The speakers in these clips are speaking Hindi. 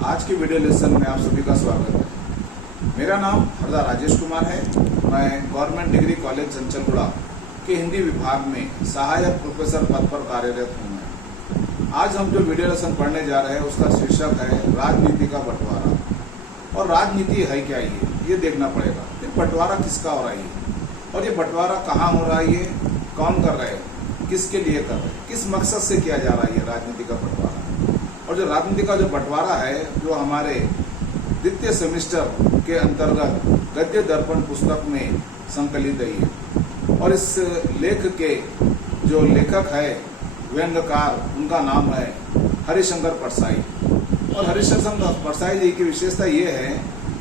आज की वीडियो लेसन में आप सभी का स्वागत है। मेरा नाम हरदा राजेश कुमार है। मैं गवर्नमेंट डिग्री कॉलेज चंचलगुड़ा के हिंदी विभाग में सहायक प्रोफेसर पद पर कार्यरत हूँ। मैं आज हम जो वीडियो लेसन पढ़ने जा रहे हैं उसका शीर्षक है राजनीति का बंटवारा। और राजनीति है क्या, ये देखना पड़ेगा। ये बंटवारा किसका हो रहा है और ये बंटवारा कहाँ हो रहा है, ये कौन कर रहे हैं, किसके लिए कर रहे हैं, किस मकसद से किया जा रहा है ये राजनीति का बंटवारा। और जो राजनीति का जो बंटवारा है जो हमारे द्वितीय सेमेस्टर के अंतर्गत गद्य दर्पण पुस्तक में संकलित है। और इस लेख के जो लेखक है व्यंग्यकार, उनका नाम है हरिशंकर परसाई। और हरिशंकर परसाई जी की विशेषता ये है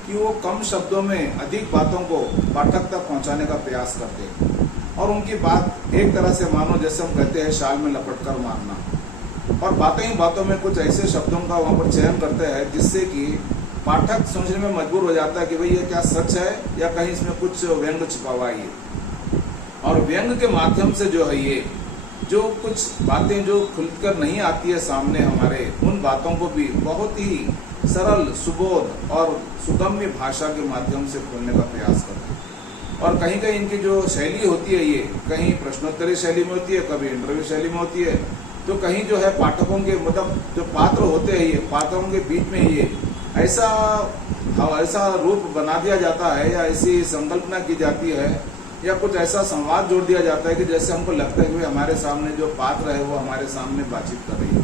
कि वो कम शब्दों में अधिक बातों को पाठक तक पहुंचाने का प्रयास करते हैं। और उनकी बात एक तरह से मानो जैसे हम कहते हैं शाल में लपट कर मारना। और बातें ही बातों में कुछ ऐसे शब्दों का वहाँ पर चयन करते हैं जिससे कि पाठक सोचने में मजबूर हो जाता है कि भाई ये क्या सच है या कहीं इसमें कुछ व्यंग छिपा हुआ है। और व्यंग के माध्यम से जो है ये जो कुछ बातें जो खुलकर नहीं आती है सामने हमारे, उन बातों को भी बहुत ही सरल, सुबोध और सुगम्य भाषा के माध्यम से खोलने का प्रयास करते हैं। और कहीं कहीं इनकी जो शैली होती है ये कहीं प्रश्नोत्तरी शैली में होती है, कभी इंटरव्यू शैली में होती है, तो कहीं जो है पाठकों के मतलब जो पात्र होते हैं ये पात्रों के बीच में ये ऐसा रूप बना दिया जाता है या ऐसी संकल्पना की जाती है या कुछ ऐसा संवाद जोड़ दिया जाता है कि जैसे हमको लगता है कि हमारे सामने जो पात्र है वो हमारे सामने बातचीत कर रही है।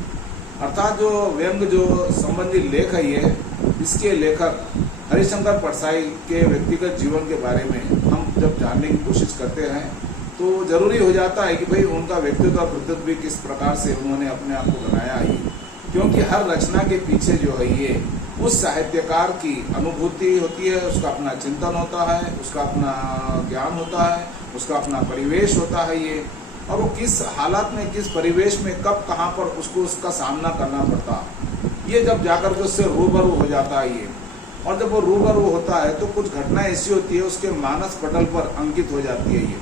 अर्थात जो व्यंग जो संबंधी लेख है ये, इसके लेखक हरिशंकर परसाई के व्यक्तिगत जीवन के बारे में हम जब जानने की कोशिश करते हैं तो जरूरी हो जाता है कि भाई उनका व्यक्तित्व और कृतित्व भी किस प्रकार से उन्होंने अपने आप को बनाया है। क्योंकि हर रचना के पीछे जो है ये उस साहित्यकार की अनुभूति होती है, उसका अपना चिंतन होता है, उसका अपना ज्ञान होता है, उसका अपना परिवेश होता है ये, और वो किस हालात में, किस परिवेश में, कब कहाँ पर उसको उसका सामना करना पड़ता ये जब जाकर के उससे रूबरू हो जाता है ये। और जब वो रूबरू होता है तो कुछ घटनाएं ऐसी होती है उसके मानस पटल पर अंकित हो जाती है ये।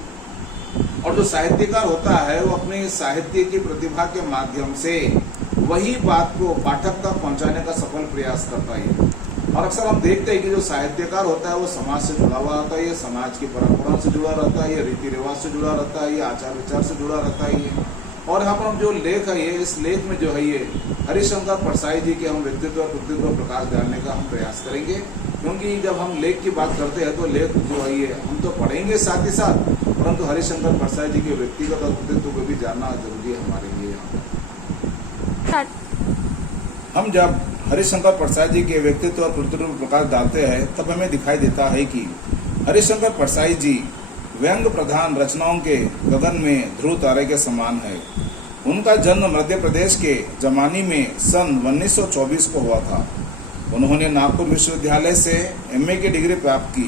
और जो साहित्यकार होता है वो अपने साहित्य की प्रतिभा के माध्यम से वही बात को पाठक तक पहुंचाने का सफल प्रयास करता है। और अक्सर हम देखते हैं कि जो साहित्यकार होता है वो समाज से जुड़ा हुआ होता है, ये समाज की परंपरा से जुड़ा रहता है, ये रीति रिवाज से जुड़ा रहता है, ये आचार विचार से जुड़ा रहता है ये। और यहाँ पर हम जो लेख है ये, इस लेख में जो है ये हरिशंकर परसाई जी के हम व्यक्तित्व और कृतित्व प्रकाश डालने का हम प्रयास करेंगे। क्योंकि जब हम लेख की बात करते हैं तो लेख जो है ये हम तो पढ़ेंगे साथ ही साथ, परंतु हरिशंकर परसाई जी के व्यक्तिगत और कृतित्व को भी जानना जरूरी है हमारे लिए। यहाँ हम जब हरिशंकर परसाई जी के व्यक्तित्व और कृतित्व पर प्रकाश डालते हैं तब हमें दिखाई देता है कि हरिशंकर परसाई जी व्यंग प्रधान रचनाओं के गगन में ध्रुव तारे के समान है। उनका जन्म मध्य प्रदेश के जमानी में सन 1924 को हुआ था। उन्होंने नागपुर विश्वविद्यालय से एमए की डिग्री प्राप्त की।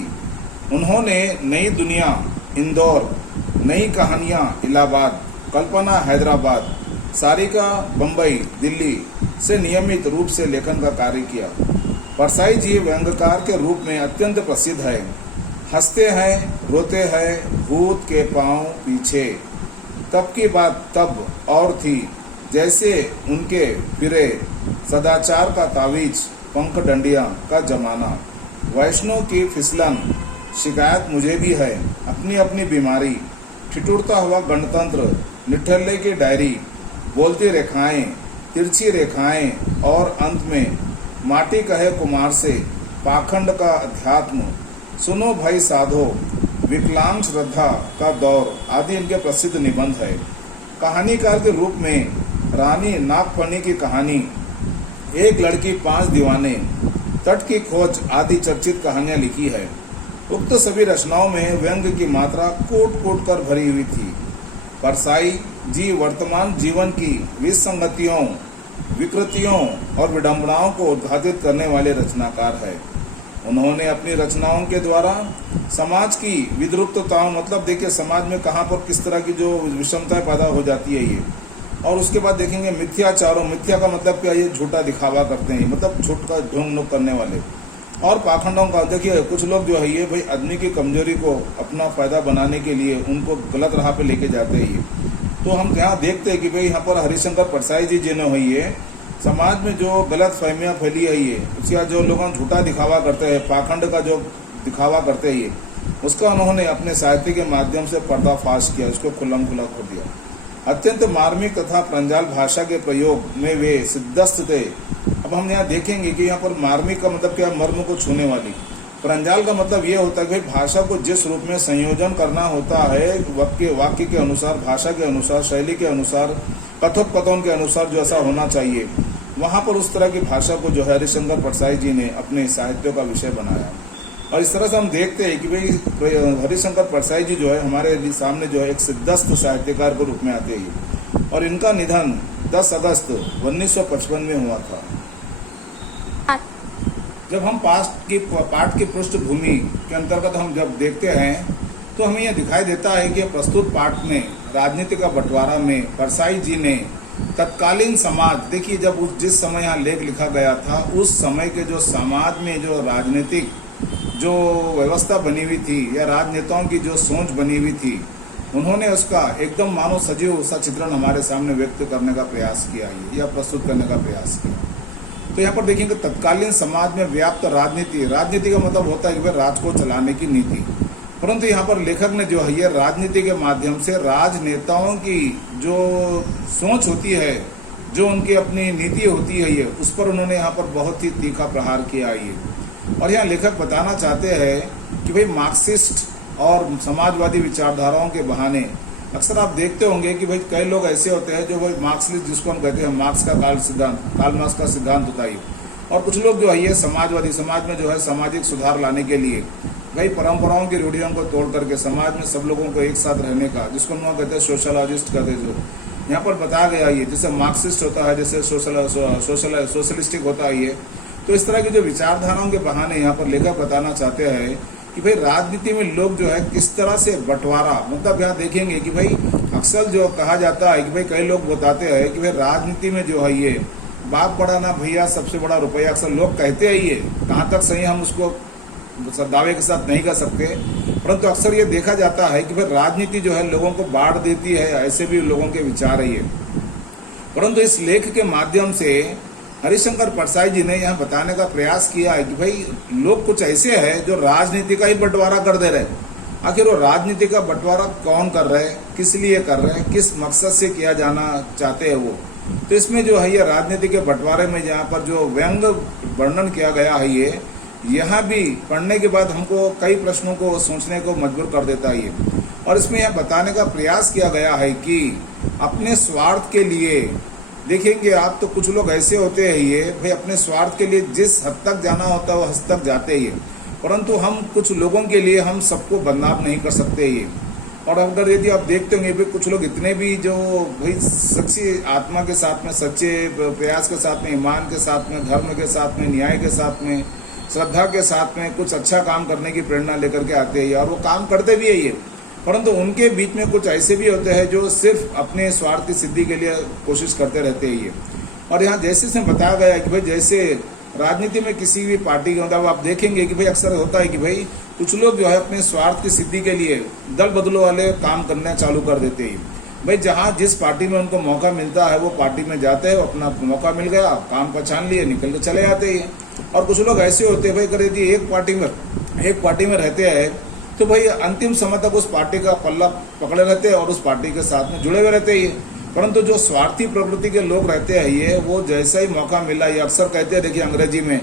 उन्होंने नई दुनिया इंदौर, नई कहानियां इलाहाबाद, कल्पना हैदराबाद, सारिका बम्बई, दिल्ली से नियमित रूप से लेखन का कार्य किया। परसाई जी व्यंग्यकार के रूप में अत्यंत प्रसिद्ध है। हंसते हैं, रोते हैं, भूत के पांव पीछे, तब की बात तब और थी, जैसे उनके फिरे, सदाचार का तावीज, पंख डंडिया का जमाना, वैष्णव की फिसलन, शिकायत मुझे भी है, अपनी अपनी बीमारी, ठिठुरता हुआ गणतंत्र, निठल्ले की डायरी, बोलती रेखाएं, तिरछी रेखाएं और अंत में माटी कहे कुमार से, पाखंड का अध्यात्म, सुनो भाई साधो, विकलांग श्रद्धा का दौर आदि इनके प्रसिद्ध निबंध है। कहानीकार के रूप में रानी नागफनी की कहानी, एक लड़की 5 दीवाने, तट की खोज आदि चर्चित कहानियां लिखी है। उक्त सभी रचनाओं में व्यंग की मात्रा कोट कोट कर भरी हुई थी। परसाई जी वर्तमान जीवन की विसंगतियों, विकृतियों और विडंबनाओं को उद्घाटित करने वाले रचनाकार है। उन्होंने अपनी रचनाओं के द्वारा समाज की विद्रुपताओं, मतलब देखिए समाज में कहाँ पर किस तरह की जो विषमताएं पैदा हो जाती है ये। और उसके बाद देखेंगे मिथ्याचारों, मिथ्या का मतलब क्या, ये झूठा दिखावा करते हैं, मतलब झूठ का ढोंग करने वाले। और पाखंडों का देखिए कुछ लोग जो है ये भाई आदमी की कमजोरी को अपना फायदा बनाने के लिए उनको गलत राह पे लेके जाते हैं। तो हम यहाँ देखते हैं कि भाई यहाँ पर हरिशंकर परसाई जी जिन्होंने हुई है समाज में जो गलत फहमियाँ फैली है ये, उसका जो लोग झूठा दिखावा करते हैं, पाखंड का जो दिखावा करते हैं ये, उसका उन्होंने अपने साहित्य के माध्यम से पर्दाफाश किया, उसको खुल्लम खुला कर दिया। अत्यंत मार्मिक तथा प्रंजाल भाषा के प्रयोग में वे सिद्धस्त थे। अब हम यहाँ देखेंगे कि यहाँ पर मार्मिक का मतलब क्या, मर्म को छूने वाली। प्रंजाल का मतलब ये होता है कि भाषा को जिस रूप में संयोजन करना होता है, वाक्य के अनुसार, भाषा के अनुसार, शैली के अनुसार, कथोपकथन के अनुसार जो ऐसा होना चाहिए, वहाँ पर उस तरह की भाषा को जो है हरिशंकर परसाई जी ने अपने साहित्य का विषय बनाया। और इस तरह से हम देखते हैं कि भाई हरिशंकर परसाई जी जो है हमारे सामने जो है एक सिद्धस्त साहित्यकार के रूप में आते हैं। और इनका निधन 10 अगस्त 1955 में हुआ था। जब हम पाठ की पृष्ठभूमि के अंतर्गत हम जब देखते हैं तो हमें यह दिखाई देता है कि प्रस्तुत पाठ में राजनीति का बंटवारा में परसाई जी ने तत्कालीन समाज, देखिए जब जिस समय यहाँ लेख लिखा गया था उस समय के जो समाज में जो राजनीतिक जो व्यवस्था बनी हुई थी या राजनेताओं की जो सोच बनी हुई थी, उन्होंने उसका एकदम मानो सजीव सा चित्रण हमारे सामने व्यक्त करने का प्रयास किया है या प्रस्तुत करने का प्रयास किया। तो यहाँ पर देखेंगे तत्कालीन समाज में व्याप्त राजनीति का मतलब होता है कि राज को चलाने की नीति, परंतु यहाँ पर लेखक ने जो है ये राजनीति के माध्यम से राजनेताओं की जो सोच होती है, जो उनकी अपनी नीति होती है, ये उस पर उन्होंने यहाँ पर बहुत ही तीखा प्रहार किया है। और यहाँ लेखक बताना चाहते हैं कि भाई मार्क्सिस्ट और समाजवादी विचारधाराओं के बहाने अक्सर आप देखते होंगे कि भाई कई लोग ऐसे होते हैं जो भाई मार्क्सिस्ट, जिसको हम कहते हैं मार्क्स का कार्ल मार्क्स का सिद्धांत होता है, और कुछ लोग जो है ये समाजवादी, समाज में जो है सामाजिक सुधार लाने के लिए भाई परंपराओं की रूढ़ियों को तोड़ करके समाज में सब लोगों को एक साथ रहने का, जिसको हम कहते हैं सोशलॉजिस्ट कहते हैं, जो यहाँ पर बताया गया ये जैसे मार्क्सिस्ट होता है, जैसे सोशलिस्टिक होता है ये। तो इस तरह की जो विचारधाराओं के बहाने यहाँ पर लेखक बताना चाहते हैं कि भाई राजनीति में लोग जो है किस तरह से बंटवारा, मतलब यहाँ देखेंगे कि भाई अक्सर जो कहा जाता है कि भाई कई लोग बताते हैं कि भाई राजनीति में जो है ये बाप बड़ा ना भैया सबसे बड़ा रुपया, अक्सर लोग कहते हैं ये, कहाँ तक सही हम उसको दावे के साथ नहीं कर सकते, परंतु अक्सर ये देखा जाता है कि भाई राजनीति जो है लोगों को बांट देती है, ऐसे भी लोगों के विचार है ये। परंतु इस लेख के माध्यम से हरिशंकर परसाई जी ने यहाँ बताने का प्रयास किया है कि भाई लोग कुछ ऐसे हैं जो राजनीति का ही बंटवारा कर दे रहे। आखिर वो राजनीति का बंटवारा कौन कर रहे हैं, किस लिए कर रहे हैं, किस मकसद से किया जाना चाहते हैं वो। तो इसमें जो है ये राजनीति के बंटवारे में यहाँ पर जो व्यंग वर्णन किया गया है ये, यहाँ भी पढ़ने के बाद हमको कई प्रश्नों को सोचने को मजबूर कर देता है ये। और इसमें यह बताने का प्रयास किया गया है कि अपने स्वार्थ के लिए, देखेंगे आप तो कुछ लोग ऐसे होते हैं ये भाई अपने स्वार्थ के लिए जिस हद तक जाना होता है वो हद तक जाते ही, परंतु हम कुछ लोगों के लिए हम सबको बदनाम नहीं कर सकते ये। और अगर यदि आप देखते होंगे भाई कुछ लोग इतने भी जो भाई सच्ची आत्मा के साथ में, सच्चे प्रयास के साथ में, ईमान के साथ में, धर्म के साथ में, न्याय के साथ में, श्रद्धा के साथ में कुछ अच्छा काम करने की प्रेरणा लेकर के आते हैं और वो काम करते भी है ये, परंतु उनके बीच में कुछ ऐसे भी होते हैं जो सिर्फ अपने स्वार्थ की सिद्धि के लिए कोशिश करते रहते हैं ये। और यहाँ जैसे से बताया गया कि भाई जैसे राजनीति में किसी भी पार्टी के मतलब आप देखेंगे कि भाई अक्सर होता है कि भाई कुछ लोग जो है अपने स्वार्थ की सिद्धि के लिए दल बदलों वाले काम करना चालू कर देते हैं। भाई जहाँ जिस पार्टी में उनको मौका मिलता है वो पार्टी में जाते हैं, अपना मौका मिल गया, काम पहचान लिए, निकल के चले जाते हैं। और कुछ लोग ऐसे होते हैं भाई अगर यदि एक पार्टी में रहते हैं तो भाई अंतिम समय तक उस पार्टी का पल्ला पकड़े रहते हैं और उस पार्टी के साथ में जुड़े हुए रहते हैं। परंतु जो स्वार्थी प्रवृत्ति के लोग रहते हैं ये, वो जैसा ही मौका मिला, ये अक्सर कहते हैं, देखिए अंग्रेजी में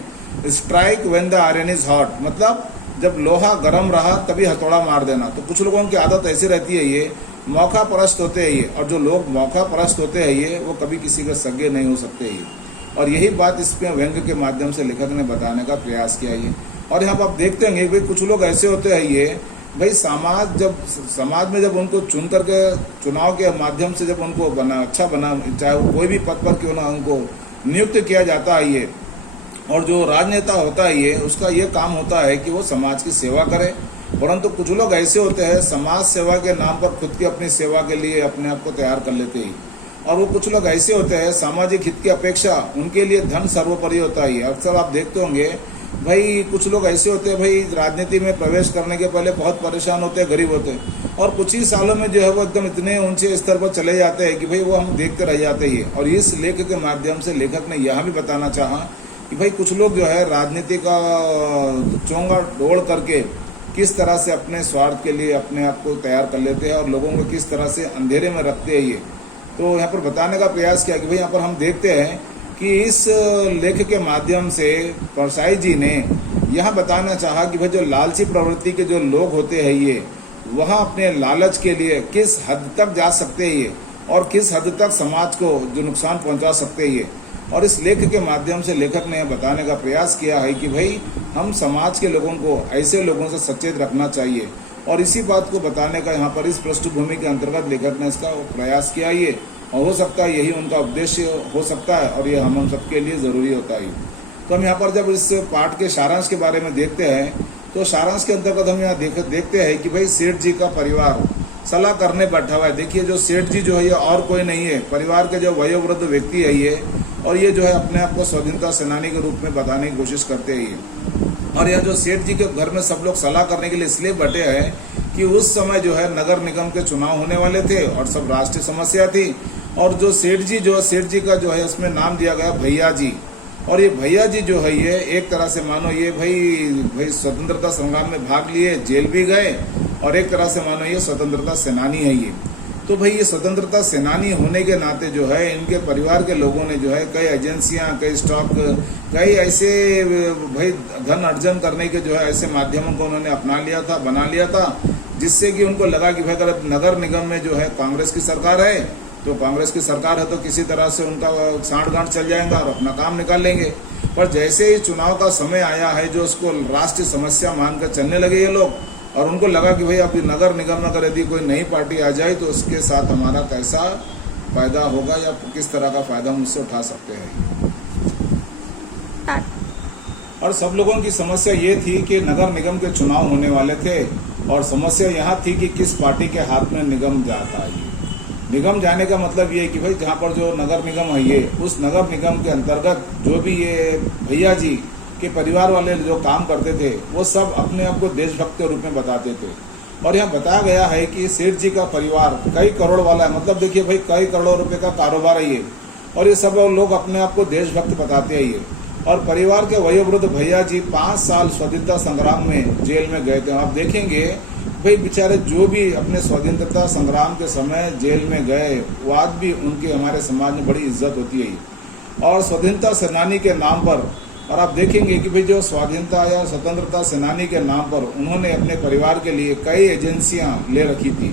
strike when the iron is hot, मतलब जब लोहा गर्म रहा तभी हथौड़ा मार देना। तो कुछ लोगों की आदत ऐसी रहती है ये, मौका परस्त होते हैं ये, और जो लोग मौका परस्त होते हैं ये वो कभी किसी के सगे नहीं हो सकते ये। और यही बात इसमें व्यंग के माध्यम से लेखक ने बताने का प्रयास किया ये। और यहाँ पर आप देखते होंगे भाई कुछ लोग ऐसे होते हैं ये, भाई समाज में जब उनको चुन करके चुनाव के माध्यम से जब उनको अच्छा बना, चाहे वो कोई भी पद पर क्यों ना उनको नियुक्त किया जाता है ये, और जो राजनेता होता है ये, उसका ये काम होता है कि वो समाज की सेवा करे। परंतु कुछ लोग ऐसे होते हैं समाज सेवा के नाम पर खुद की अपनी सेवा के लिए अपने आप को तैयार कर लेते हैं। और वो कुछ लोग ऐसे होते हैं सामाजिक हित की अपेक्षा उनके लिए धन सर्वोपरि होता है। अक्सर आप देखते होंगे भाई कुछ लोग ऐसे होते हैं भाई राजनीति में प्रवेश करने के पहले बहुत परेशान होते हैं, गरीब होते हैं, और कुछ ही सालों में जो है वो एकदम इतने ऊंचे स्तर पर चले जाते हैं कि भाई वो हम देखते रह जाते ही। और इस लेख के माध्यम से लेखक ने यह भी बताना चाहा कि भाई कुछ लोग जो है राजनीति का चोंगा डोल करके किस तरह से अपने स्वार्थ के लिए अपने आप को तैयार कर लेते हैं और लोगों को किस तरह से अंधेरे में रखते हैं। ये तो यहाँ पर बताने का प्रयास किया कि भाई यहाँ पर हम देखते हैं कि इस लेख के माध्यम से परसाई जी ने यह बताना चाहा कि भाई जो लालची प्रवृत्ति के जो लोग होते हैं ये वह अपने लालच के लिए किस हद तक जा सकते हैं ये और किस हद तक समाज को जो नुकसान पहुंचा सकते हैं ये। और इस लेख के माध्यम से लेखक ने यह बताने का प्रयास किया है कि भाई हम समाज के लोगों को ऐसे लोगों से सचेत रखना चाहिए। और इसी बात को बताने का यहाँ पर इस पृष्ठभूमि के अंतर्गत लेखक ने इसका प्रयास किया ये, और हो सकता है यही उनका उद्देश्य हो सकता है और ये हम सबके लिए ज़रूरी होता है। तो हम यहाँ पर जब इस पाठ के सारांश के बारे में देखते हैं तो सारांश के अंतर्गत हम यहाँ देखते हैं कि भाई सेठ जी का परिवार सलाह करने बैठा हुआ है। देखिए जो सेठ जी जो है ये और कोई नहीं है, परिवार के जो वयोवृद्ध व्यक्ति है ये, और ये जो है अपने आप को स्वाधीनता सेनानी के रूप में बताने की कोशिश करते हैं ये। और यह जो सेठ जी के घर में सब लोग सलाह करने के लिए इसलिए बैठे हैं कि उस समय जो है नगर निगम के चुनाव होने वाले थे और सब राष्ट्रीय समस्या थी। और जो सेठ जी का जो है इसमें नाम दिया गया भैया जी। और ये भैया जी जो है ये एक तरह से मानो ये भाई स्वतंत्रता संग्राम में भाग लिए, जेल भी गए, और एक तरह से मानो ये स्वतंत्रता सेनानी है ये। तो भाई ये स्वतंत्रता सेनानी होने के नाते जो है इनके परिवार के लोगों ने जो है कई एजेंसियां, कई स्टॉक, कई ऐसे भाई धन अर्जन करने के जो है ऐसे माध्यमों को उन्होंने अपना लिया था, बना लिया था, जिससे कि उनको लगा कि भाई अगर नगर निगम में जो है कांग्रेस की सरकार है तो कांग्रेस की सरकार है तो किसी तरह से उनका सांठ-गांठ चल जाएगा और अपना काम निकाल लेंगे। पर जैसे ही चुनाव का समय आया है जो उसको राष्ट्रीय समस्या मानकर चलने लगे ये लोग, और उनको लगा कि भाई अब नगर निगम में अगर यदि कोई नई पार्टी आ जाए तो उसके साथ हमारा कैसा फायदा होगा या किस तरह का फायदा हम उससे उठा सकते हैं। और सब लोगों की समस्या ये थी कि नगर निगम के चुनाव होने वाले थे और समस्या यहाँ थी कि किस पार्टी के हाथ में निगम जाता है। निगम जाने का मतलब ये है कि भाई जहाँ पर जो नगर निगम है ये, उस नगर निगम के अंतर्गत जो भी ये भैया जी के परिवार वाले जो काम करते थे वो सब अपने आप को देशभक्त के रूप में बताते थे। और यहाँ बताया गया है कि सेठ जी का परिवार कई करोड़ वाला है, मतलब देखिए भाई कई करोड़ रुपए का कारोबार है ये, और ये सब लोग अपने आप को देशभक्त बताते हैं ये। और परिवार के वयोवृद्ध भैया जी 5 साल स्वतंत्रता संग्राम में जेल में गए थे। आप देखेंगे भाई बेचारे जो भी अपने स्वतंत्रता संग्राम के समय जेल में गए वो आज भी उनकी हमारे समाज में बड़ी इज्जत होती है। और स्वतंत्रता सेनानी के नाम पर, और आप देखेंगे कि भाई जो स्वाधीनता या स्वतंत्रता सेनानी के नाम पर उन्होंने अपने परिवार के लिए कई एजेंसियां ले रखी थी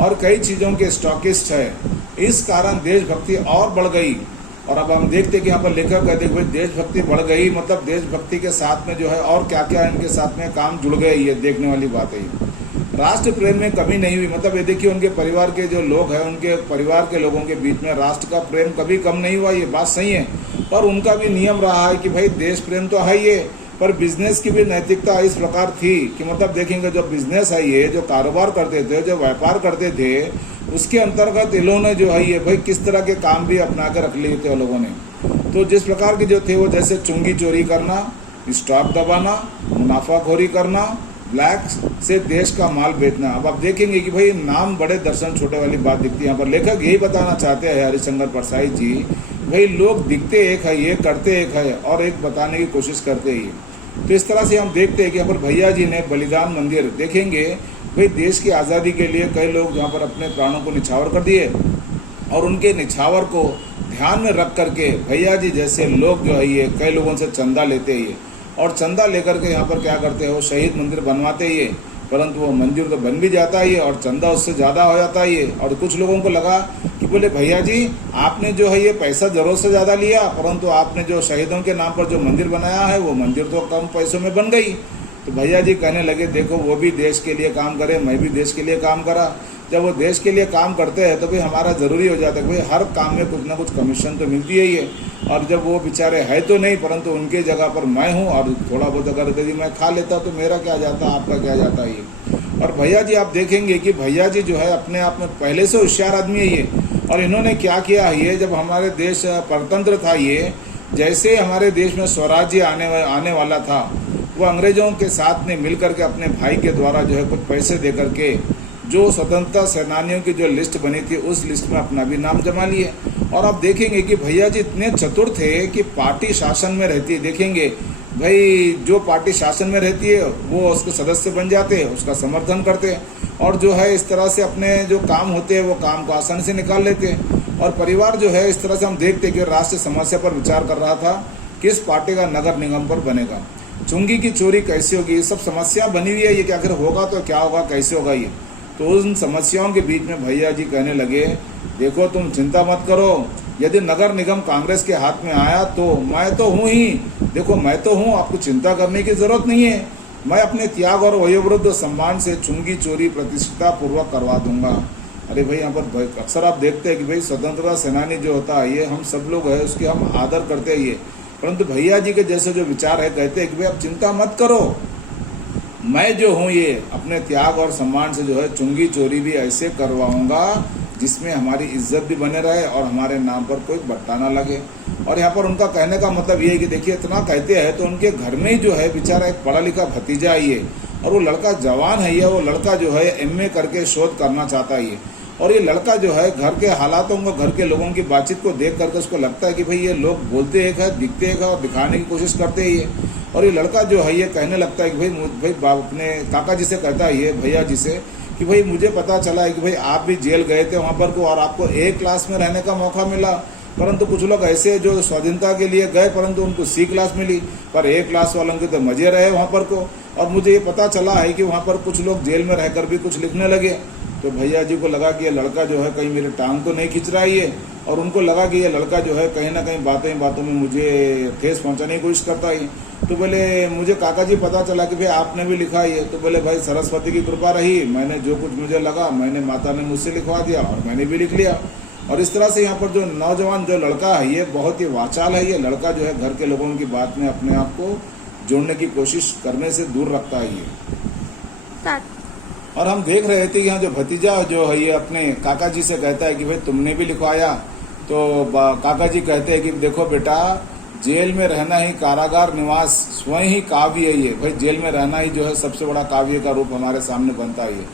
और कई चीज़ों के स्टॉकिस्ट है। इस कारण देशभक्ति और बढ़ गई। और अब हम देखते कि यहाँ पर लेखक कहते हैं भाई देशभक्ति बढ़ गई, मतलब देशभक्ति के साथ में जो है और क्या क्या इनके साथ में काम जुड़ गए, ये देखने वाली बात है। राष्ट्र प्रेम में कमी नहीं हुई, मतलब ये देखिए उनके परिवार के जो लोग हैं उनके परिवार के लोगों के बीच में राष्ट्र का प्रेम कभी कम नहीं हुआ, ये बात सही है। पर उनका भी नियम रहा है कि भाई देश प्रेम तो है ये, पर बिजनेस की भी नैतिकता इस प्रकार थी कि मतलब देखेंगे जो बिजनेस है ये, जो कारोबार करते थे, जो व्यापार करते थे, उसके अंतर्गत इन्होंने जो है ये भाई किस तरह के काम भी अपना कर रख लिए थे लोगों ने। तो जिस प्रकार के जो थे वो जैसे चुंगी चोरी करना, स्टॉक दबाना, मुनाफाखोरी करना, ब्लैक से देश का माल बेचना। अब आप देखेंगे कि भाई नाम बड़े दर्शन छोटे वाली बात दिखती है। यहाँ पर लेखक यही बताना चाहते हैं हरिशंकर परसाई जी, भाई लोग दिखते एक है, ये करते एक है और एक बताने की कोशिश करते ही। तो इस तरह से हम देखते हैं कि यहाँ पर भैया जी ने बलिदान मंदिर देखेंगे भाई देश की आज़ादी के लिए कई लोग यहाँ पर अपने प्राणों को निछावर कर दिए, और उनके निछावर को ध्यान में रख करके भैया जी जैसे लोग जो है ये कई लोगों से चंदा लेते हैं और चंदा लेकर के यहाँ पर क्या करते हैं वो शहीद मंदिर बनवाते ही, परंतु वो मंदिर तो बन भी जाता ही है और चंदा उससे ज़्यादा हो जाता ही है। और कुछ लोगों को लगा कि बोले भैया जी आपने जो है ये पैसा ज़रूरत से ज़्यादा लिया, परंतु आपने जो शहीदों के नाम पर जो मंदिर बनाया है वो मंदिर तो कम पैसों में बन गई। तो भैया जी कहने लगे देखो वो भी देश के लिए काम करे, मैं भी देश के लिए काम करा। जब वो देश के लिए काम करते हैं तो भाई हमारा ज़रूरी हो जाता है भाई हर काम में कुछ ना कुछ कमीशन तो मिलती है ये। और जब वो बेचारे है तो नहीं, परंतु उनके जगह पर मैं हूँ और थोड़ा बहुत अगर यदि मैं खा लेता तो मेरा क्या जाता, आपका क्या जाता ये। और भैया जी आप देखेंगे कि भैया जी जो है अपने आप में पहले से होशियार आदमी है ये। और इन्होंने क्या किया ये, जब हमारे देश परतंत्र था ये, जैसे हमारे देश में स्वराज्य आने वाला था, वो अंग्रेज़ों के साथ में मिल करके अपने भाई के द्वारा जो है कुछ पैसे दे करके जो स्वतंत्रता सेनानियों की जो लिस्ट बनी थी उस लिस्ट में अपना भी नाम जमा लिए। और आप देखेंगे कि भैया जी इतने चतुर थे कि पार्टी शासन में रहती है, देखेंगे भाई जो पार्टी शासन में रहती है वो उसके सदस्य बन जाते हैं, उसका समर्थन करते हैं, और जो है इस तरह से अपने जो काम होते हैं वो काम को आसानी से निकाल लेते हैं। और परिवार जो है इस तरह से हम देखते हैं कि राष्ट्रीय समस्या पर विचार कर रहा था, किस पार्टी का नगर निगम पर बनेगा, चुंगी की चोरी कैसे होगी, ये सब समस्या बनी हुई है, ये क्या आखिर होगा तो क्या होगा, कैसे होगा ये। तो उन समस्याओं के बीच में भैया जी कहने लगे, देखो तुम चिंता मत करो, यदि नगर निगम कांग्रेस के हाथ में आया तो मैं तो हूँ ही, देखो मैं तो हूँ, आपको चिंता करने की जरूरत नहीं है, मैं अपने त्याग और वयोवृद्ध सम्मान से चुंगी चोरी प्रतिष्ठा पूर्वक करवा दूंगा। अरे भाई यहाँ पर अक्सर आप देखते हैं कि भाई स्वतंत्रता सेनानी जो होता है ये हम सब लोग है उसके हम आदर करते हैं ये, परंतु भैया जी के जैसे जो विचार है कहते हैं कि भाई आप चिंता मत करो, मैं जो हूँ ये अपने त्याग और सम्मान से जो है चुंगी चोरी भी ऐसे करवाऊंगा जिसमें हमारी इज्जत भी बने रहे और हमारे नाम पर कोई बट्टा ना लगे। और यहाँ पर उनका कहने का मतलब ये है कि देखिए इतना कहते हैं तो उनके घर में ही जो है बेचारा एक पढ़ा लिखा भतीजा है ये, और वो लड़का जवान है ये, वो लड़का जो है MA करके शोध करना चाहता है ये, और ये लड़का जो है घर के हालातों को, घर के लोगों की बातचीत को देख करके उसको लगता है कि भाई ये लोग बोलते एक है, दिखते एक है और दिखाने की कोशिश करते हैं ये। और ये लड़का जो है ये कहने लगता है कि भाई अपने काका जी से कहता है ये भैया जी से कि भाई मुझे पता चला है कि भाई आप भी जेल गए थे वहाँ पर को, और आपको A क्लास में रहने का मौका मिला, परंतु कुछ लोग ऐसे जो स्वाधीनता के लिए गए परंतु उनको C क्लास मिली, पर A क्लास वालों के तो मजे रहे वहाँ पर को। और मुझे ये पता चला है कि वहाँ पर कुछ लोग जेल में रहकर भी कुछ लिखने लगे। तो भैया जी को लगा कि ये लड़का जो है कहीं मेरे टांग तो नहीं खींच रहा है ये, और उनको लगा कि ये लड़का जो है कहीं ना कहीं बातों में मुझे ठेस पहुंचाने की कोशिश करता है। तो बोले मुझे काका जी पता चला कि भाई आपने भी लिखा है। तो बोले भाई सरस्वती की कृपा रही, मैंने जो कुछ मुझे लगा मैंने माता ने मुझसे लिखवा दिया और मैंने भी लिख लिया। और इस तरह से यहाँ पर जो नौजवान जो लड़का है ये बहुत ही वाचाल है, ये लड़का जो है घर के लोगों की बात में अपने आप को जोड़ने की कोशिश करने से दूर रखता है ये। और हम देख रहे थे यहाँ जो भतीजा जो है ये अपने काका जी से कहता है कि भाई तुमने भी लिखवाया, तो काका जी कहते हैं कि देखो बेटा जेल में रहना ही कारागार निवास स्वयं ही काव्य है ये, भाई जेल में रहना ही जो है सबसे बड़ा काव्य का रूप हमारे सामने बनता है ये।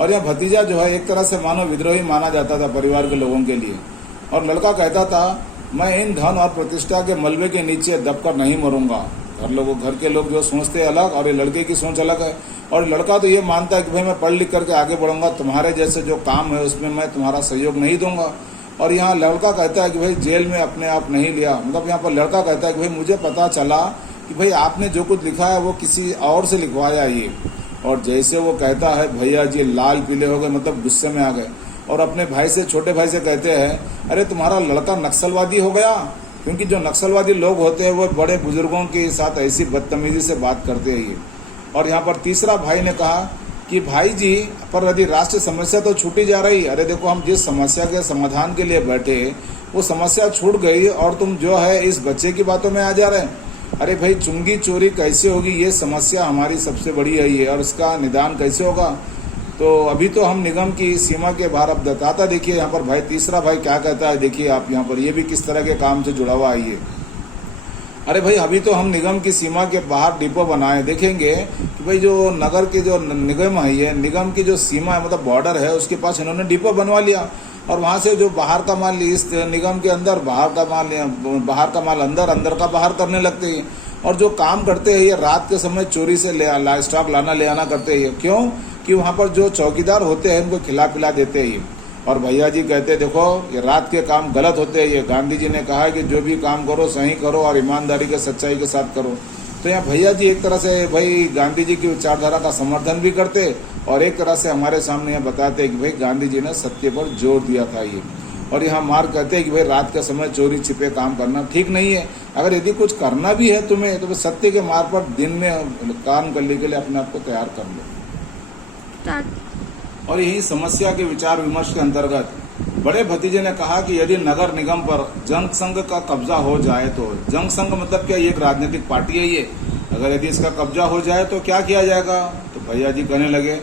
और यह भतीजा जो है एक तरह से मानव विद्रोही माना जाता था परिवार के लोगों के लिए। और लड़का कहता था मैं इन धन और प्रतिष्ठा के मलबे के नीचे दबकर नहीं मरूंगा। घर के लोग जो सोचते अलग और ये लड़के की सोच अलग है। और लड़का तो ये मानता है कि भाई मैं पढ़ लिख करके आगे बढ़ूंगा, तुम्हारे जैसे जो काम है उसमें मैं तुम्हारा सहयोग नहीं दूंगा। और यहाँ लड़का कहता है कि भाई जेल में अपने आप नहीं लिया, मतलब यहाँ पर लड़का कहता है कि भाई मुझे पता चला कि भाई आपने जो कुछ लिखा है वो किसी और से लिखवाया ये। और जैसे वो कहता है भैया जी लाल पीले हो गए, मतलब गुस्से में आ गए, और अपने भाई से छोटे भाई से कहते हैं अरे तुम्हारा लड़का नक्सलवादी हो गया, क्योंकि जो नक्सलवादी लोग होते हैं वो बड़े बुजुर्गों के साथ ऐसी बदतमीजी से बात करते हैं ये। और यहाँ पर तीसरा भाई ने कहा कि भाई जी पर यदि राष्ट्रीय समस्या तो छूटी जा रही, अरे देखो हम जिस समस्या के समाधान के लिए बैठे वो समस्या छूट गई और तुम जो है इस बच्चे की बातों में आ जा रहे हैं। अरे भाई चुंगी चोरी कैसे होगी, ये समस्या हमारी सबसे बड़ी है ये, और इसका निदान कैसे होगा। तो अभी तो हम निगम की सीमा के बाहर अब बताता, देखिए यहाँ पर भाई तीसरा भाई क्या कहता है, देखिए आप यहाँ पर ये भी किस तरह के काम से जुड़ा हुआ है ये। अरे भाई अभी तो हम निगम की सीमा के बाहर डिपो बनाए, देखेंगे कि भाई जो नगर के जो निगम है ये निगम की जो सीमा है मतलब बॉर्डर है उसके पास इन्होंने डिपो बनवा लिया, और वहाँ से जो बाहर का माल इस निगम के अंदर बाहर का माल अंदर, अंदर का बाहर करने लगते हैं। और जो काम करते हैं ये रात के समय चोरी से स्टॉक ले आना करते हैं। क्यों कि वहाँ पर जो चौकीदार होते हैं उनको खिला पिला देते हैं। और भैया जी कहते हैं देखो ये रात के काम गलत होते हैं, ये गांधी जी ने कहा है कि जो भी काम करो सही करो और ईमानदारी के सच्चाई के साथ करो। तो यहाँ भैया जी एक तरह से भाई गांधी जी की विचारधारा का समर्थन भी करते और एक तरह से हमारे सामने यह बताते हैं कि भाई गांधी जी ने सत्य पर जोर दिया था ये। और यहाँ मार कहते हैं कि भाई रात के समय चोरी छिपे काम करना ठीक नहीं है, अगर यदि कुछ करना भी है तुम्हें तो सत्य के मार्ग पर दिन में काम करने के लिए अपने आप को तैयार कर लो। और यही समस्या के विचार विमर्श के अंतर्गत बड़े भतीजे ने कहा कि यदि नगर निगम पर जंग संघ का कब्जा हो जाए तो, जंग संघ मतलब क्या, ये एक राजनीतिक पार्टी है ये, अगर यदि इसका कब्जा हो जाए तो क्या किया जाएगा। तो भैया जी कहने लगे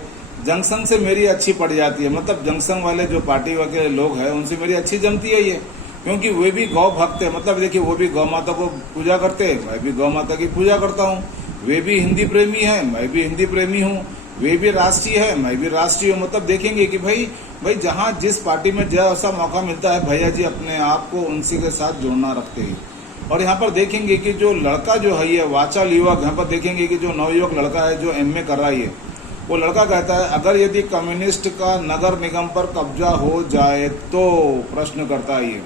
जंग संघ से मेरी अच्छी पड़ जाती है, मतलब जंग संघ वाले जो पार्टी के लोग हैं उनसे मेरी अच्छी जमती है ये, क्योंकि वे भी गौ भक्त है, मतलब देखिए वो भी गौ माता को पूजा करते हैं, मैं भी गौ माता की पूजा करता हूँ, वे भी हिंदी प्रेमी है, मैं भी हिंदी प्रेमी हूँ, वे भी राष्ट्रीय है, मैं भी राष्ट्रीय हूँ। मतलब देखेंगे कि भाई जहाँ जिस पार्टी में जैसा मौका मिलता है भैया जी अपने आप को उनसे के साथ जोड़ना रखते हैं। और यहाँ पर देखेंगे कि जो लड़का जो है ये वाचाल युवक, यहाँ पर देखेंगे कि जो नवयुवक लड़का है जो एमए कर रहा है, वो लड़का कहता है अगर यदि कम्युनिस्ट का नगर निगम पर कब्जा हो जाए तो प्रश्न करता है ये।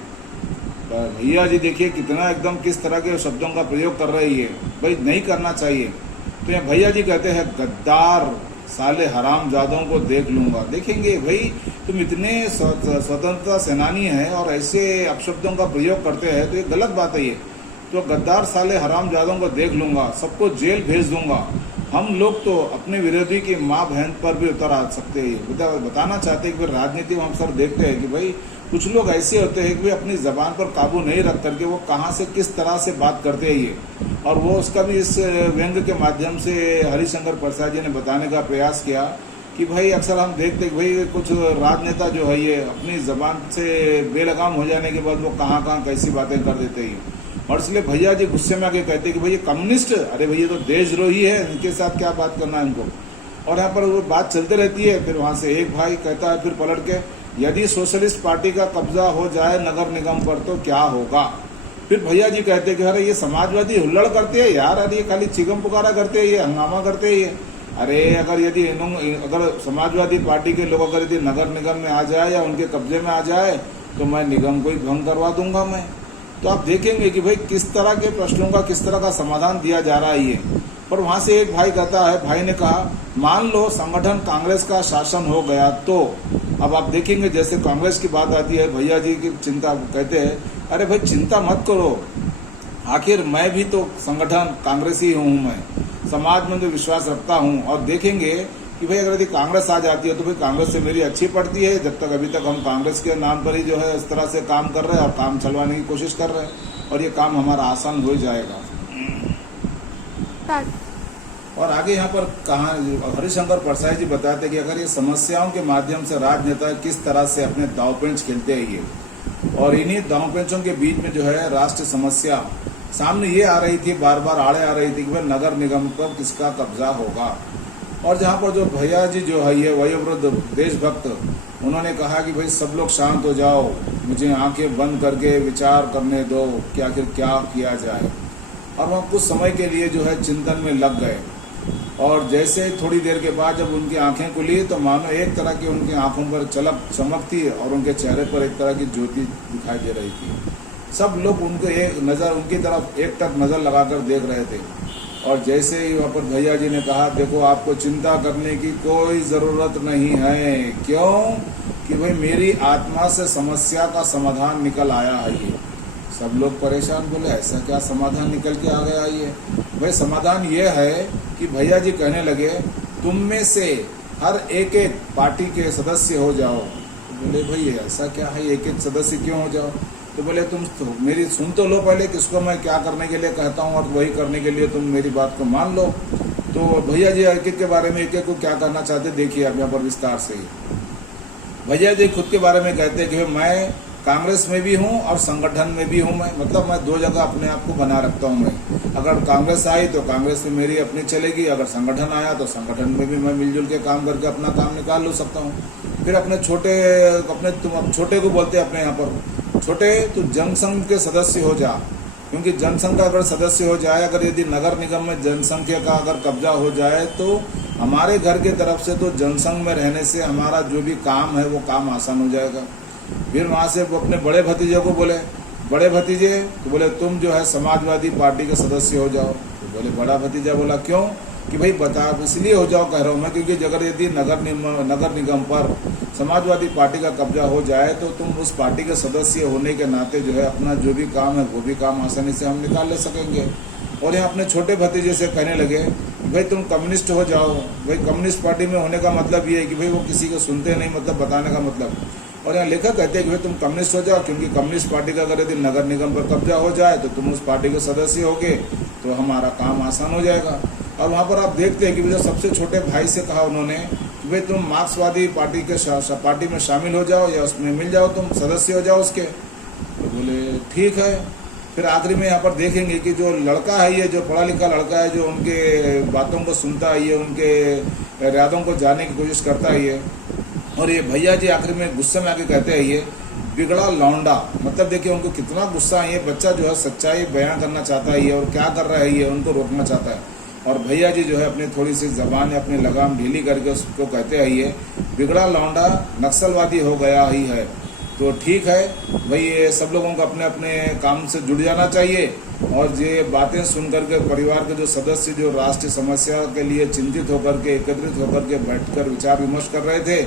भैया जी देखिए कितना एकदम किस तरह के शब्दों का प्रयोग कर रहे हैं, भाई नहीं करना चाहिए। तो यहाँ भैया जी कहते हैं गद्दार साले हरामजादों को देख लूंगा। देखेंगे भाई तुम इतने स्वतंत्रता सेनानी हैं और ऐसे अपशब्दों का प्रयोग करते हैं तो ये गलत बात है। ये तो गद्दार साले हरामजादों को देख लूंगा, सबको जेल भेज दूंगा। हम लोग तो अपने विरोधी की माँ बहन पर भी उतर आ सकते हैं। बताना चाहते हैं कि राजनीति में हम सर देखते हैं कि भाई कुछ लोग ऐसे होते हैं कि अपनी जबान पर काबू नहीं रख करके वो कहाँ से किस तरह से बात करते हैं ये। और वो उसका भी इस व्यंग्य के माध्यम से हरिशंकर प्रसाद जी ने बताने का प्रयास किया कि भाई अक्सर हम देखते हैं भाई कुछ राजनेता जो है ये अपनी जबान से बेलगाम हो जाने के बाद वो कहाँ कैसी बातें कर देते हैं। और इसलिए भैया जी गुस्से में आके कहते हैं कि भाई ये कम्युनिस्ट, अरे भैया तो देशद्रोही है, इनके साथ क्या बात करना है इनको। और यहाँ पर वो बात चलते रहती है। फिर वहाँ से एक भाई कहता है फिर पलट के, यदि सोशलिस्ट पार्टी का कब्जा हो जाए नगर निगम पर तो क्या होगा। फिर भैया जी कहते हैं कि अरे ये समाजवादी हुल्लड़ करते हैं यार, अरे ये खाली चिगम पुकारा करते हैं, ये हंगामा करते हैं ये। अरे अगर समाजवादी पार्टी के लोग अगर यदि नगर निगम में आ जाए या उनके कब्जे में आ जाए तो मैं निगम को ही भंग करवा दूंगा मैं। तो आप देखेंगे कि भाई किस तरह के प्रश्नों का किस तरह का समाधान दिया जा रहा है ये। पर वहां से एक भाई कहता है, भाई ने कहा मान लो संगठन कांग्रेस का शासन हो गया तो। अब आप देखेंगे जैसे कांग्रेस की बात आती है भैया जी की चिंता कहते हैं, अरे भाई चिंता मत करो, आखिर मैं भी तो संगठन कांग्रेसी हूँ, मैं समाज में तो विश्वास रखता हूँ। और देखेंगे कि भाई अगर यदि कांग्रेस आ जाती है तो भाई कांग्रेस से मेरी अच्छी पड़ती है, जब तक अभी तक हम कांग्रेस के नाम पर ही जो है इस तरह से काम कर रहे हैं और काम चलवाने की कोशिश कर रहे हैं और ये काम हमारा आसान हो जाएगा। और आगे यहाँ पर कहा हरिशंकर प्रसाद जी बताते कि अगर ये समस्याओं के माध्यम से राजनेता किस तरह से अपने दाव पेंच खेलते हैं ये, और इन्हीं दाव पेंचों के बीच में जो है राष्ट्रीय समस्या सामने ये आ रही थी, बार बार आड़े आ रही थी कि भाई नगर निगम पर किसका कब्जा होगा। और जहाँ पर जो भैया जी जो है ये वयोवृद्ध देशभक्त, उन्होंने कहा कि भाई सब लोग शांत हो जाओ, मुझे आंखें बंद करके विचार करने दो कि आखिर क्या किया जाए। और वह कुछ समय के लिए जो है चिंतन में लग गए। और जैसे थोड़ी देर के बाद जब उनकी आंखें खुली तो मानो एक तरह की उनकी आंखों पर चमक थी और उनके चेहरे पर एक तरह की ज्योति दिखाई दे रही थी। सब लोग उनको एक नज़र उनकी तरफ एक टक नज़र लगाकर देख रहे थे। और जैसे ही वहाँ पर भैया जी ने कहा, देखो आपको चिंता करने की कोई ज़रूरत नहीं है। क्यों? कि भाई मेरी आत्मा से समस्या का समाधान निकल आया है ये। सब लोग परेशान, बोले ऐसा क्या समाधान निकल के आ गया ये? भाई समाधान ये है कि भैया जी कहने लगे तुम में से हर एक एक पार्टी के सदस्य हो जाओ। तो बोले भाई ऐसा क्या है, एक एक सदस्य क्यों हो जाओ? तो बोले तुम तो मेरी सुन तो लो पहले, किसको मैं क्या करने के लिए कहता हूँ और वही करने के लिए तुम मेरी बात को मान लो। तो भैया जी एक एक के बारे में एक एक को क्या करना चाहते देखिए अब यहाँ पर विस्तार से। भैया जी खुद के बारे में कहते हैं कि मैं कांग्रेस में भी हूँ और संगठन में भी हूँ। मैं मतलब मैं दो जगह अपने आप को बना रखता हूँ। मैं अगर कांग्रेस आई तो कांग्रेस में मेरी अपनी चलेगी, अगर संगठन आया तो संगठन में भी मैं मिलजुल के काम करके अपना काम निकाल लो सकता हूँ। फिर अपने तुम छोटे को बोलते हैं अपने यहाँ पर, छोटे तो जनसंघ के सदस्य हो जा, क्योंकि जनसंघ का अगर सदस्य हो जाए, अगर यदि नगर निगम में जनसंख्या का अगर कब्जा हो जाए तो हमारे घर के तरफ से तो जनसंघ में रहने से हमारा जो भी काम है वो काम आसान हो जाएगा। फिर वहाँ से वो अपने बड़े भतीजे को बोले, बड़े भतीजे तो बोले तुम जो है समाजवादी पार्टी के सदस्य हो जाओ। तो बोले बड़ा भतीजा बोला क्यों? कि भाई बता इसलिए हो जाओ कह रहा हूँ मैं, क्योंकि अगर यदि नगर निगम पर समाजवादी पार्टी का कब्जा हो जाए तो तुम उस पार्टी के सदस्य होने के नाते जो है अपना जो भी काम है वो भी काम आसानी से हम निकाल ले सकेंगे। और यहाँ अपने छोटे भतीजे से कहने लगे भाई तुम कम्युनिस्ट हो जाओ। भाई कम्युनिस्ट पार्टी में होने का मतलब ये है कि भाई वो किसी को सुनते नहीं, मतलब बताने का मतलब। और यहाँ लेखक कहते हैं कि भाई तुम कम्युनिस्ट हो जाओ, क्योंकि कम्युनिस्ट पार्टी का अगर यदि नगर निगम पर कब्जा हो जाए तो तुम उस पार्टी के सदस्य होगे तो हमारा काम आसान हो जाएगा। और वहाँ पर आप देखते हैं कि जो सबसे छोटे भाई से कहा उन्होंने कि भाई तुम मार्क्सवादी पार्टी के पार्टी में शामिल हो जाओ या उसमें मिल जाओ, तुम सदस्य हो जाओ उसके। तो बोले ठीक है। फिर आखिरी में यहाँ पर देखेंगे कि जो लड़का है, ये जो पढ़ा लिखा लड़का है, जो उनके बातों को सुनता है, ये उनके इरादों को जानने की कोशिश करता है ये, और ये भैया जी आखिर में गुस्से में आके कहते हैं ये बिगड़ा लौंडा। मतलब देखिए उनको कितना गुस्सा है, ये बच्चा जो है सच्चाई बयां करना चाहता है ये, और क्या कर रहा है ये, उनको रोकना चाहता है। और भैया जी जो है अपनी थोड़ी सी जबान या अपनी लगाम ढीली करके उसको कहते हैं ये बिगड़ा लौंडा नक्सलवादी हो गया ही है। तो ठीक है भाई, ये सब लोगों को अपने अपने काम से जुड़ जाना चाहिए, और ये बातें सुन करके परिवार के जो सदस्य जो राष्ट्रीय समस्या के लिए चिंतित होकर के एकत्रित होकर के बैठकर विचार विमर्श कर रहे थे,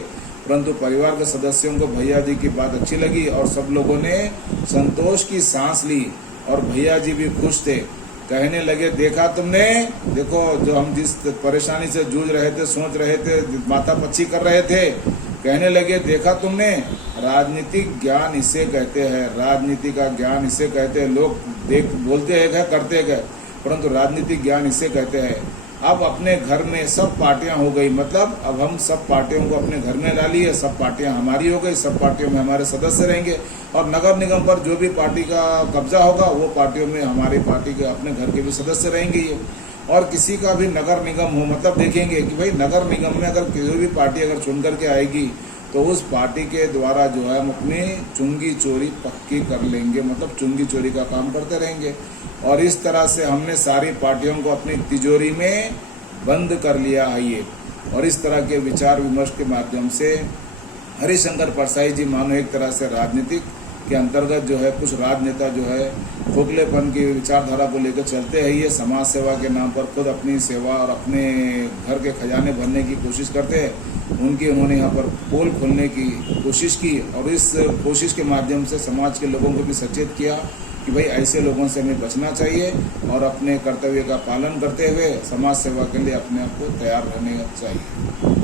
परंतु परिवार के सदस्यों को भैया जी की बात अच्छी लगी और सब लोगों ने संतोष की सांस ली, और भैया जी भी खुश थे। कहने लगे देखा तुमने, देखो जो हम जिस परेशानी से जूझ रहे थे, सोच रहे थे, माथा पच्ची कर रहे थे, कहने लगे देखा तुमने, राजनीतिक ज्ञान इसे कहते हैं, राजनीति का ज्ञान इसे कहते हैं। लोग देख बोलते हैं करते गए, परंतु राजनीतिक ज्ञान इसे कहते हैं। अब अपने घर में सब पार्टियां हो गई, मतलब अब हम सब पार्टियों को अपने घर में डाली है, सब पार्टियां हमारी हो गई, सब पार्टियों में हमारे सदस्य रहेंगे, और नगर निगम पर जो भी पार्टी का कब्जा होगा वो पार्टियों में हमारी पार्टी के अपने घर के भी सदस्य रहेंगे ये। और किसी का भी नगर निगम हो, मतलब देखेंगे कि भाई नगर निगम में अगर कोई भी पार्टी अगर चुन करके आएगी तो उस पार्टी के द्वारा जो है हम अपनी चुंगी चोरी पक्की कर लेंगे, मतलब चुंगी चोरी का काम करते रहेंगे। और इस तरह से हमने सारी पार्टियों को अपनी तिजोरी में बंद कर लिया है ये। और इस तरह के विचार विमर्श के माध्यम से हरिशंकर परसाई जी मानो एक तरह से राजनीतिक के अंतर्गत जो है कुछ राजनेता जो है खोखलेपन की विचारधारा को लेकर चलते हैं, ये समाज सेवा के नाम पर खुद अपनी सेवा और अपने घर के खजाने भरने की कोशिश करते हैं। उनकी उन्होंने यहाँ पर पोल खोलने की कोशिश की, और इस कोशिश के माध्यम से समाज के लोगों को भी सचेत किया कि भाई ऐसे लोगों से हमें बचना चाहिए, और अपने कर्तव्य का पालन करते हुए समाज सेवा के लिए अपने आप को तैयार रहने चाहिए।